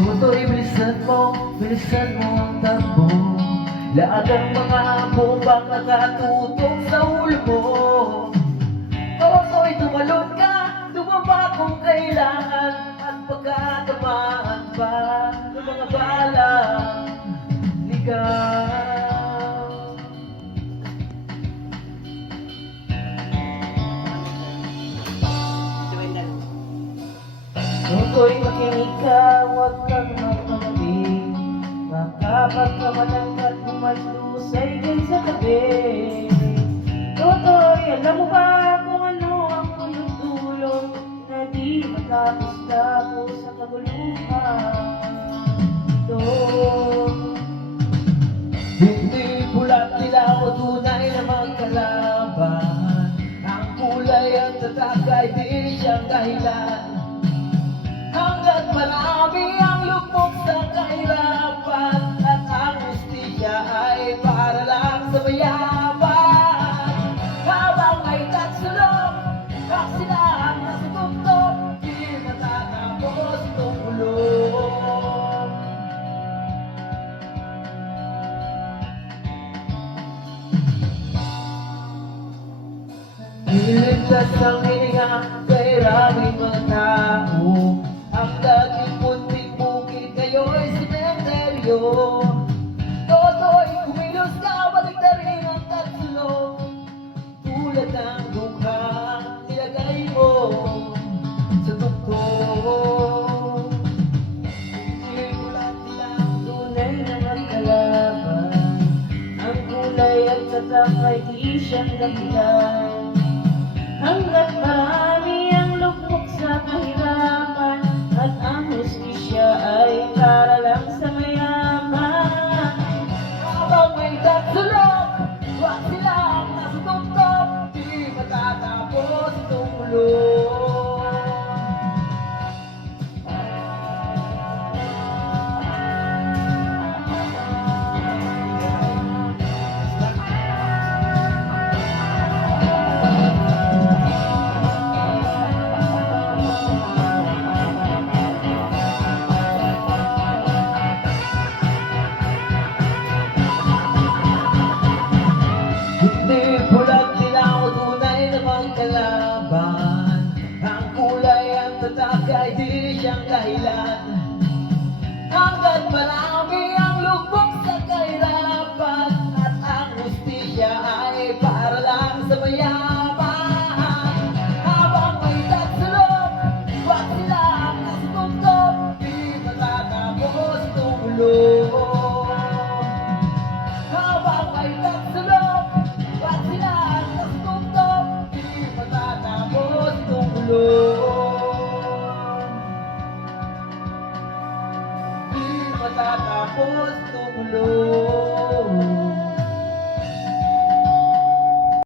Tutoy, bilisan mo ang takbo. Lahat ng mga bombang nakatutok sa ulo mo. Tutoy, tumalon ka, tumaba kung kailangan, at pagkatamaan pa ng mga balang ligaw. Tutoy, makinig ka, huwag kang magpapabig. Makapag ka manangkat, bumadusay dyan sa tabi. Tutoy, alam mo ba kung ano ang tulong na di matapos-tapos sa kaguluhan? Ito, hindi pulat dilaw, tunay na magkalaban. Ang kulay at tatak ay di siyang dahilan. Hanggat marami ang lugmok sa kahirapan, at ang hustisya ay para lang sa mayaman. Habang may tatsulok, sila ang nasa tuktok, di matatapos itong ulong. Niligtas ang hininga kay maraming mga tao. Ang dating munting bukid ngayon simenteryo. Toto'y kumilos ka, balik na rin ang tatsulok. Tulad ng dukhang nilagay mo sa tuktok. Hindi ulat nila ang tunay na magkalaban. Ang kulay at tatak ay di siyang dahilan. Hanggat marami ang lugmok sa kahirapan, at ang hustisya ay para lang sa mayaman. Habang may tatsulok, wag silang nasa tuktok, di matatapos itong ulong. Hindi pulat dilaw, tunay na magkalaban. Ang kulay at tatak ay di siyang dahilan. Hanggat marami ang lugmok sa kahirapan, at ang hustisya ay para lang sa mayaman. Habang may tatsulok, wag silang nasa tuktok, di matatapos itong ulong. Habang may tatsulok, wag silang nasa tuktok, di matatapos itong ulong. Di matatapos itong ulong.